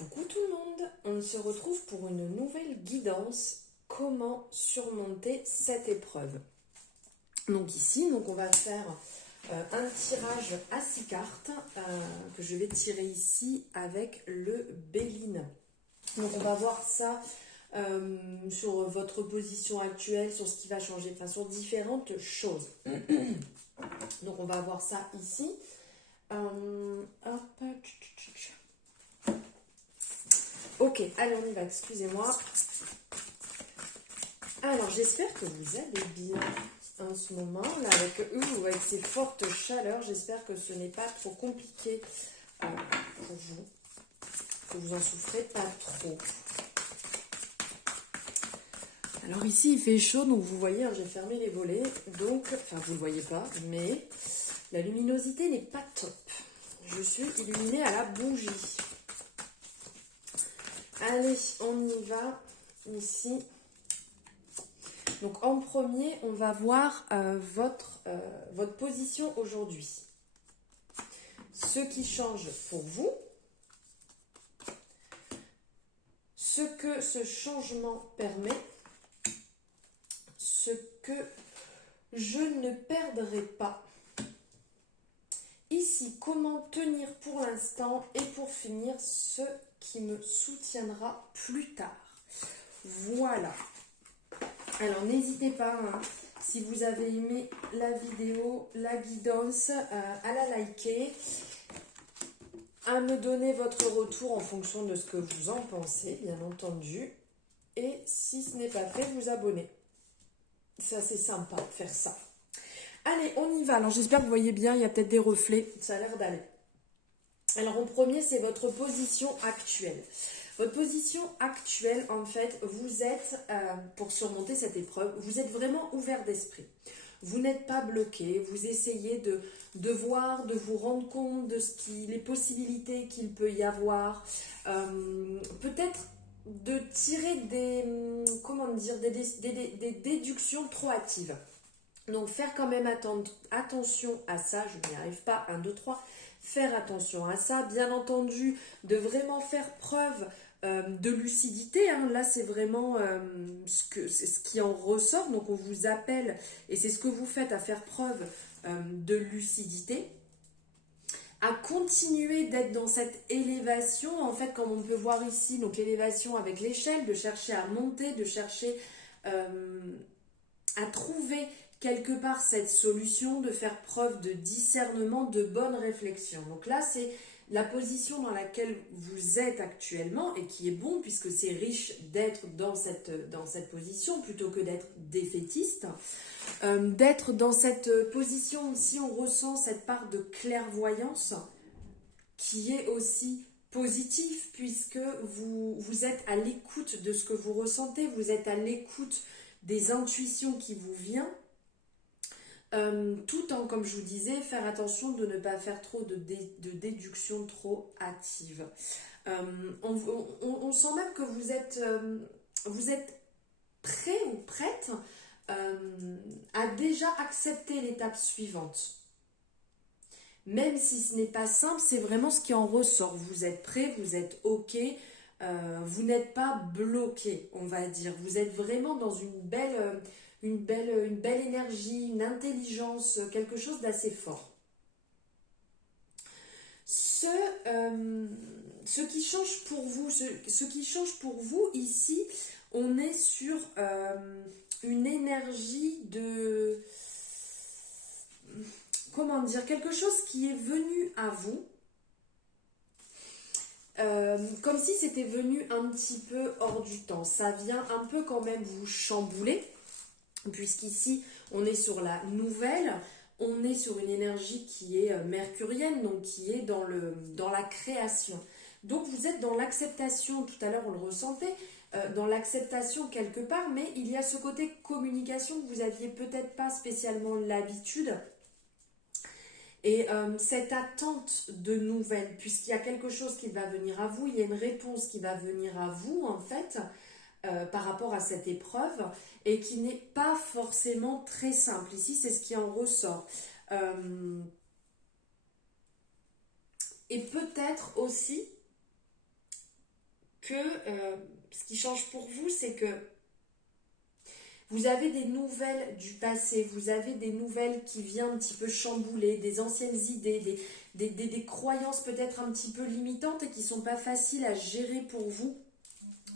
Coucou tout le monde, on se retrouve pour une nouvelle guidance, comment surmonter cette épreuve. Donc ici, on va faire un tirage à 6 cartes que je vais tirer ici avec le Béline. Donc on va voir ça sur votre position actuelle, sur ce qui va changer, enfin sur différentes choses. Donc on va voir ça ici. Ok, allez on y va, excusez-moi. Alors j'espère que vous allez bien en ce moment, là avec ces fortes chaleurs, j'espère que ce n'est pas trop compliqué pour vous, que vous en souffrez pas trop. Alors ici il fait chaud, donc vous voyez, j'ai fermé les volets, donc, enfin vous ne le voyez pas, mais la luminosité n'est pas top. Je suis illuminée à la bougie. Allez, on y va, ici. Donc en premier, on va voir votre position aujourd'hui. Ce qui change pour vous, ce que ce changement permet, ce que je ne perdrai pas. Ici, comment tenir pour l'instant et pour finir, ce qui me soutiendra plus tard. Voilà. Alors n'hésitez pas, si vous avez aimé la vidéo, la guidance, à la liker, à me donner votre retour en fonction de ce que vous en pensez, bien entendu. Et si ce n'est pas fait, vous abonner. C'est assez sympa de faire ça. Allez, on y va. Alors j'espère que vous voyez bien, il y a peut-être des reflets, ça a l'air d'aller. Alors en premier, c'est votre position actuelle. Votre position actuelle, en fait, vous êtes, pour surmonter cette épreuve, vous êtes vraiment ouvert d'esprit. Vous n'êtes pas bloqué, vous essayez de voir, de vous rendre compte de les possibilités qu'il peut y avoir. Peut-être de tirer des déductions trop hâtives. Donc faire quand même attention à ça, je n'y arrive pas, 1, 2, 3, faire attention à ça, bien entendu, de vraiment faire preuve de lucidité, là c'est vraiment ce qui en ressort, donc on vous appelle, et c'est ce que vous faites, à faire preuve de lucidité, à continuer d'être dans cette élévation, en fait, comme on peut voir ici, donc l'élévation avec l'échelle, de chercher à monter, de chercher à trouver quelque part cette solution, de faire preuve de discernement, de bonne réflexion. Donc là, c'est la position dans laquelle vous êtes actuellement et qui est bon puisque c'est riche d'être dans cette position plutôt que d'être défaitiste. D'être dans cette position aussi, on ressent cette part de clairvoyance qui est aussi positif puisque vous êtes à l'écoute de ce que vous ressentez, vous êtes à l'écoute des intuitions qui vous viennent, tout en, comme je vous disais, faire attention de ne pas faire trop de déductions trop hâtives. On sent même que vous êtes prêt ou prête à déjà accepter l'étape suivante. Même si ce n'est pas simple, c'est vraiment ce qui en ressort. Vous êtes prêt, vous êtes OK, vous n'êtes pas bloqué, on va dire. Vous êtes vraiment dans une belle énergie, une intelligence, quelque chose d'assez fort. Ce qui change pour vous, ici, on est sur une énergie de... Comment dire, quelque chose qui est venu à vous, comme si c'était venu un petit peu hors du temps. Ça vient un peu quand même vous chambouler, puisqu'ici, on est sur la nouvelle, on est sur une énergie qui est mercurienne, donc qui est dans la création. Donc vous êtes dans l'acceptation, tout à l'heure on le ressentait, dans l'acceptation quelque part, mais il y a ce côté communication que vous n'aviez peut-être pas spécialement l'habitude. Et cette attente de nouvelles, puisqu'il y a quelque chose qui va venir à vous, il y a une réponse qui va venir à vous en fait, par rapport à cette épreuve, et qui n'est pas forcément très simple. Ici, c'est ce qui en ressort. Et peut-être aussi que ce qui change pour vous, c'est que vous avez des nouvelles du passé, vous avez des nouvelles qui viennent un petit peu chambouler, des anciennes idées, des croyances peut-être un petit peu limitantes et qui ne sont pas faciles à gérer pour vous.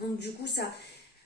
Donc du coup,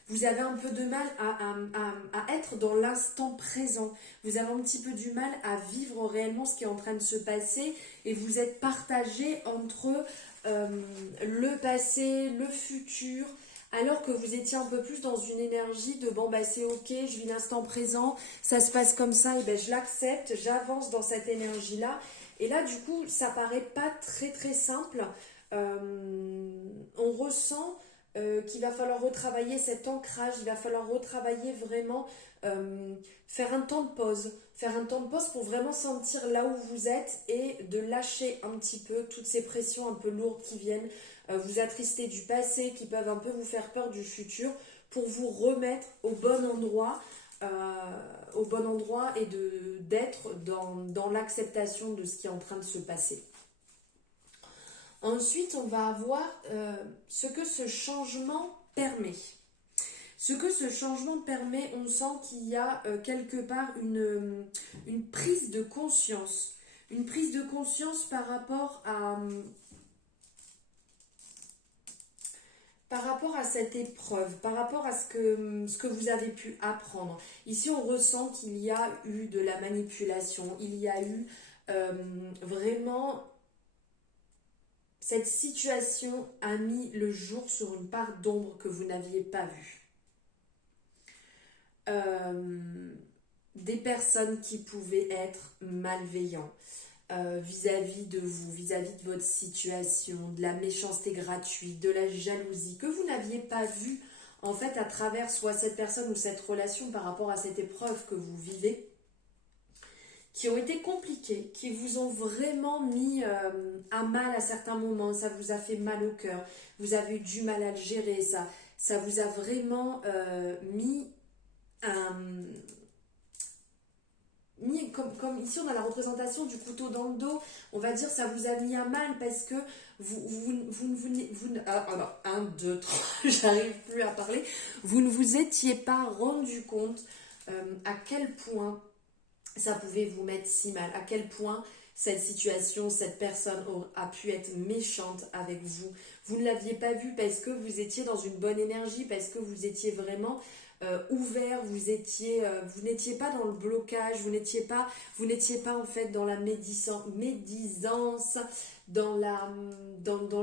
vous avez un peu de mal à être dans l'instant présent. Vous avez un petit peu du mal à vivre réellement ce qui est en train de se passer et vous êtes partagé entre le passé, le futur, alors que vous étiez un peu plus dans une énergie de bon bah c'est ok, je vis l'instant présent, ça se passe comme ça, et ben je l'accepte, j'avance dans cette énergie-là. Et là du coup ça paraît pas très très simple. On ressent qu'il va falloir retravailler cet ancrage, il va falloir retravailler vraiment, faire un temps de pause. Faire un temps de pause pour vraiment sentir là où vous êtes et de lâcher un petit peu toutes ces pressions un peu lourdes qui viennent vous attrister du passé, qui peuvent un peu vous faire peur du futur, pour vous remettre au bon endroit et d'être dans l'acceptation de ce qui est en train de se passer. Ensuite, on va avoir ce que ce changement permet. Ce que ce changement permet, on sent qu'il y a quelque part une prise de conscience. Une prise de conscience par rapport à cette épreuve, par rapport à ce que vous avez pu apprendre. Ici, on ressent qu'il y a eu de la manipulation, il y a eu vraiment... Cette situation a mis le jour sur une part d'ombre que vous n'aviez pas vue. Des personnes qui pouvaient être malveillants vis-à-vis de vous, vis-à-vis de votre situation, de la méchanceté gratuite, de la jalousie que vous n'aviez pas vue en fait à travers soit cette personne ou cette relation par rapport à cette épreuve que vous vivez, qui ont été compliquées, qui vous ont vraiment mis à mal à certains moments, ça vous a fait mal au cœur, vous avez eu du mal à le gérer, ça vous a vraiment mis comme ici on a la représentation du couteau dans le dos, on va dire ça vous a mis à mal parce que alors 1, 2, 3, j'arrive plus à parler, vous ne vous étiez pas rendu compte à quel point ça pouvait vous mettre si mal, à quel point cette situation, cette personne a pu être méchante avec vous. Vous ne l'aviez pas vu parce que vous étiez dans une bonne énergie, parce que vous étiez vraiment ouvert, vous n'étiez pas dans le blocage, vous n'étiez pas en fait dans la médisance, dans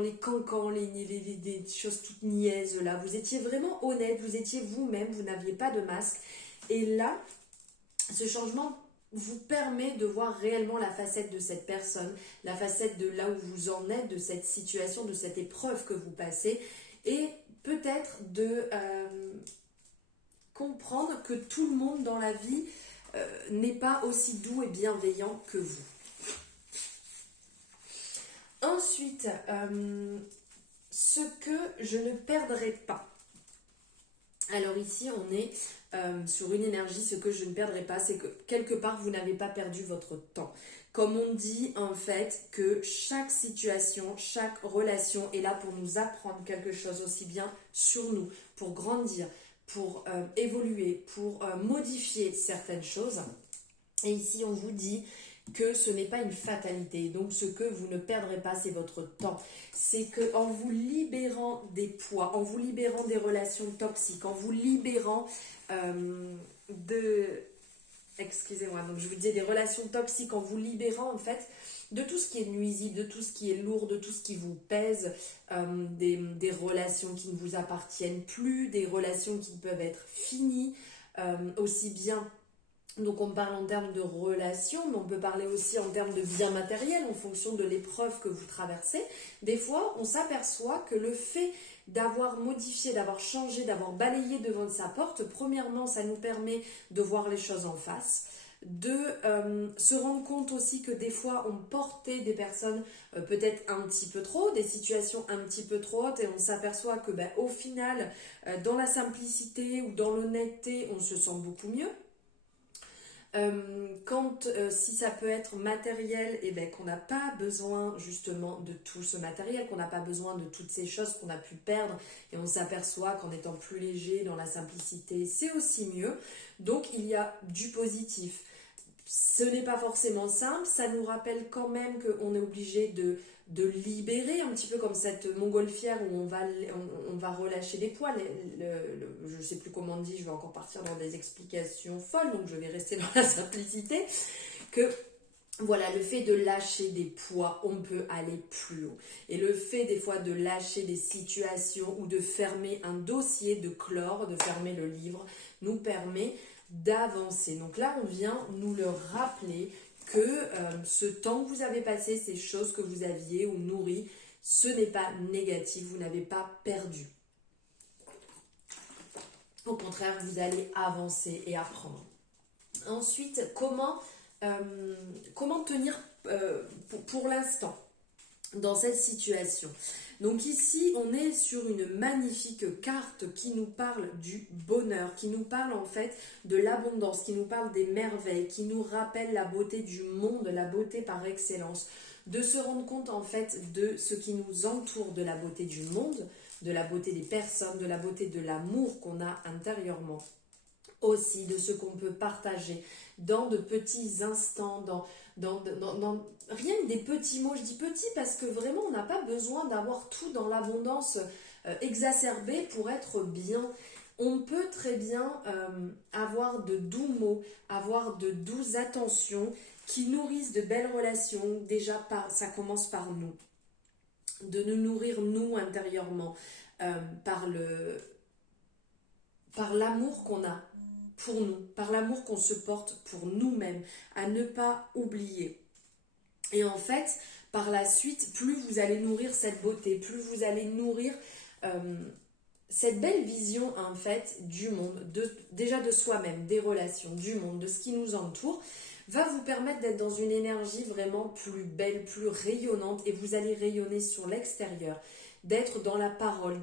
les cancans, des choses toutes niaises là. Vous étiez vraiment honnête, vous étiez vous-même, vous n'aviez pas de masque. Et là, ce changement vous permet de voir réellement la facette de cette personne, la facette de là où vous en êtes, de cette situation, de cette épreuve que vous passez, et peut-être de comprendre que tout le monde dans la vie n'est pas aussi doux et bienveillant que vous. Ensuite, ce que je ne perdrai pas. Alors ici, on est sur une énergie, ce que je ne perdrai pas, c'est que quelque part, vous n'avez pas perdu votre temps. Comme on dit en fait que chaque situation, chaque relation est là pour nous apprendre quelque chose aussi bien sur nous, pour grandir, pour évoluer, pour modifier certaines choses. Et ici, on vous dit que ce n'est pas une fatalité. Donc, ce que vous ne perdrez pas, c'est votre temps. C'est qu'en vous libérant des poids, en vous libérant des relations toxiques, en vous libérant excusez-moi, donc je vous disais des relations toxiques, en vous libérant en fait de tout ce qui est nuisible, de tout ce qui est lourd, de tout ce qui vous pèse, des relations qui ne vous appartiennent plus, des relations qui peuvent être finies, aussi bien. Donc on parle en termes de relations, mais on peut parler aussi en termes de biens matériels en fonction de l'épreuve que vous traversez. Des fois, on s'aperçoit que le fait d'avoir modifié, d'avoir changé, d'avoir balayé devant sa porte, premièrement, ça nous permet de voir les choses en face, de se rendre compte aussi que des fois, on portait des personnes peut-être un petit peu trop, des situations un petit peu trop hautes, et on s'aperçoit que au final, dans la simplicité ou dans l'honnêteté, on se sent beaucoup mieux. Si ça peut être matériel, et ben, qu'on n'a pas besoin justement de tout ce matériel, qu'on n'a pas besoin de toutes ces choses qu'on a pu perdre et on s'aperçoit qu'en étant plus léger dans la simplicité, c'est aussi mieux. Donc il y a du positif. Ce n'est pas forcément simple, ça nous rappelle quand même qu'on est obligé de libérer, un petit peu comme cette montgolfière où on va relâcher les poids. Je ne sais plus comment on dit, je vais encore partir dans des explications folles, donc je vais rester dans la simplicité. Que voilà, le fait de lâcher des poids, on peut aller plus haut. Et le fait des fois de lâcher des situations ou de fermer un dossier, de clore, de fermer le livre, nous permet d'avancer. Donc là, on vient nous le rappeler que ce temps que vous avez passé, ces choses que vous aviez ou nourries, ce n'est pas négatif, vous n'avez pas perdu. Au contraire, vous allez avancer et apprendre. Ensuite, comment tenir pour l'instant dans cette situation? Donc ici, on est sur une magnifique carte qui nous parle du bonheur, qui nous parle en fait de l'abondance, qui nous parle des merveilles, qui nous rappelle la beauté du monde, la beauté par excellence, de se rendre compte en fait de ce qui nous entoure, de la beauté du monde, de la beauté des personnes, de la beauté de l'amour qu'on a intérieurement, aussi de ce qu'on peut partager dans de petits instants, dans rien que des petits mots. Je dis petits parce que vraiment on n'a pas besoin d'avoir tout dans l'abondance exacerbée pour être bien. On peut très bien avoir de doux mots, avoir de douces attentions qui nourrissent de belles relations. Déjà, ça commence par nous. De nous nourrir nous intérieurement par l'amour qu'on a pour nous, par l'amour qu'on se porte pour nous-mêmes, à ne pas oublier. Et en fait, par la suite, plus vous allez nourrir cette beauté, plus vous allez nourrir cette belle vision en fait du monde, déjà de soi-même, des relations, du monde, de ce qui nous entoure, va vous permettre d'être dans une énergie vraiment plus belle, plus rayonnante, et vous allez rayonner sur l'extérieur, d'être dans la parole,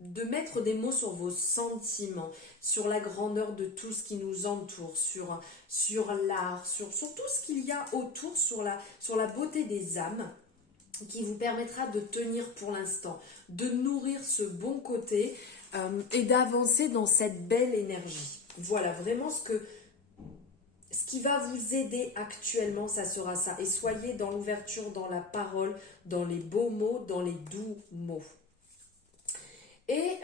de mettre des mots sur vos sentiments, sur la grandeur de tout ce qui nous entoure, sur l'art, sur tout ce qu'il y a autour, sur la beauté des âmes, qui vous permettra de tenir pour l'instant, de nourrir ce bon côté et d'avancer dans cette belle énergie. Voilà, vraiment ce qui va vous aider actuellement, ça sera ça. Et soyez dans l'ouverture, dans la parole, dans les beaux mots, dans les doux mots. Et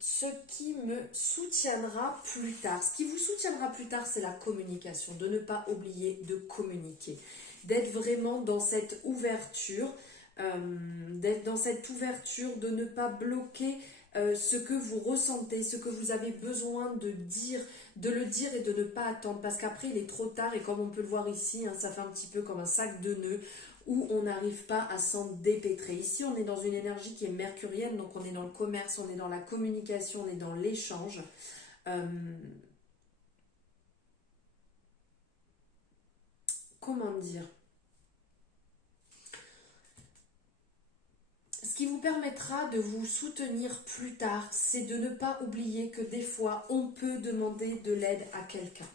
ce qui me soutiendra plus tard, ce qui vous soutiendra plus tard, c'est la communication, de ne pas oublier de communiquer, d'être vraiment dans cette ouverture, de ne pas bloquer ce que vous ressentez, ce que vous avez besoin de dire, de le dire et de ne pas attendre, parce qu'après il est trop tard, et comme on peut le voir ici, ça fait un petit peu comme un sac de nœuds, où on n'arrive pas à s'en dépêtrer. Ici, on est dans une énergie qui est mercurienne, donc on est dans le commerce, on est dans la communication, on est dans l'échange. Comment dire? Ce qui vous permettra de vous soutenir plus tard, c'est de ne pas oublier que des fois, on peut demander de l'aide à quelqu'un.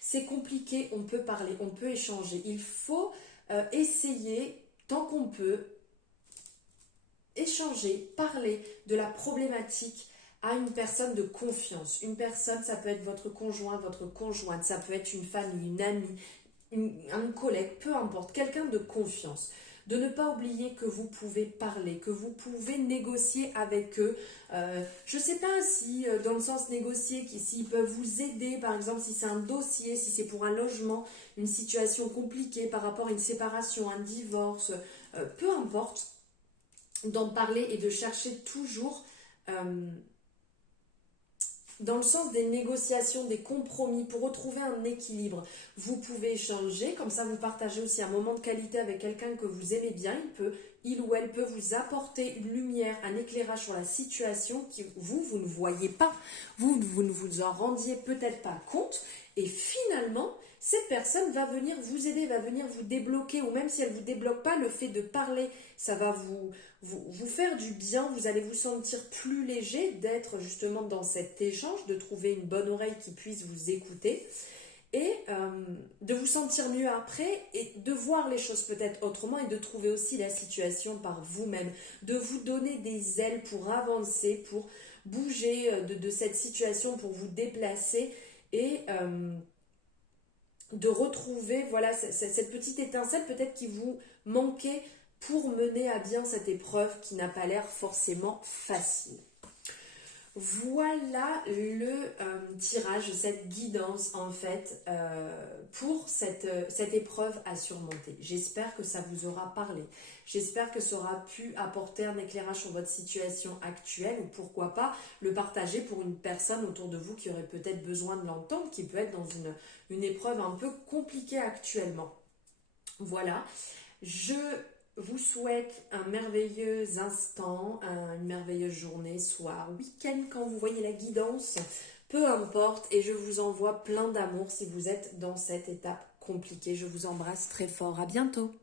C'est compliqué, on peut parler, on peut échanger. Il faut essayer, tant qu'on peut, échanger, parler de la problématique à une personne de confiance. Une personne, ça peut être votre conjoint, votre conjointe, ça peut être une famille, une amie, un collègue, peu importe, quelqu'un de confiance. De ne pas oublier que vous pouvez parler, que vous pouvez négocier avec eux. Je ne sais pas si, dans le sens négocier, s'ils peuvent vous aider, par exemple, si c'est un dossier, si c'est pour un logement, une situation compliquée par rapport à une séparation, un divorce, peu importe, d'en parler et de chercher toujours dans le sens des négociations, des compromis, pour retrouver un équilibre. Vous pouvez échanger, comme ça vous partagez aussi un moment de qualité avec quelqu'un que vous aimez bien. Il ou elle peut vous apporter une lumière, un éclairage sur la situation que vous ne voyez pas. Vous ne vous en rendiez peut-être pas compte. Et finalement, cette personne va venir vous aider, va venir vous débloquer, ou même si elle ne vous débloque pas, le fait de parler, ça va vous faire du bien, vous allez vous sentir plus léger d'être justement dans cet échange, de trouver une bonne oreille qui puisse vous écouter et de vous sentir mieux après et de voir les choses peut-être autrement et de trouver aussi la situation par vous-même, de vous donner des ailes pour avancer, pour bouger de cette situation, pour vous déplacer et de retrouver voilà, cette petite étincelle peut-être qui vous manquait pour mener à bien cette épreuve qui n'a pas l'air forcément facile. Voilà le tirage, cette guidance en fait pour cette épreuve à surmonter. J'espère que ça vous aura parlé. J'espère que ça aura pu apporter un éclairage sur votre situation actuelle ou pourquoi pas le partager pour une personne autour de vous qui aurait peut-être besoin de l'entendre, qui peut être dans une épreuve un peu compliquée actuellement. Voilà, je vous souhaite un merveilleux instant, une merveilleuse journée, soir, week-end quand vous voyez la guidance, peu importe, et je vous envoie plein d'amour si vous êtes dans cette étape compliquée. Je vous embrasse très fort, à bientôt.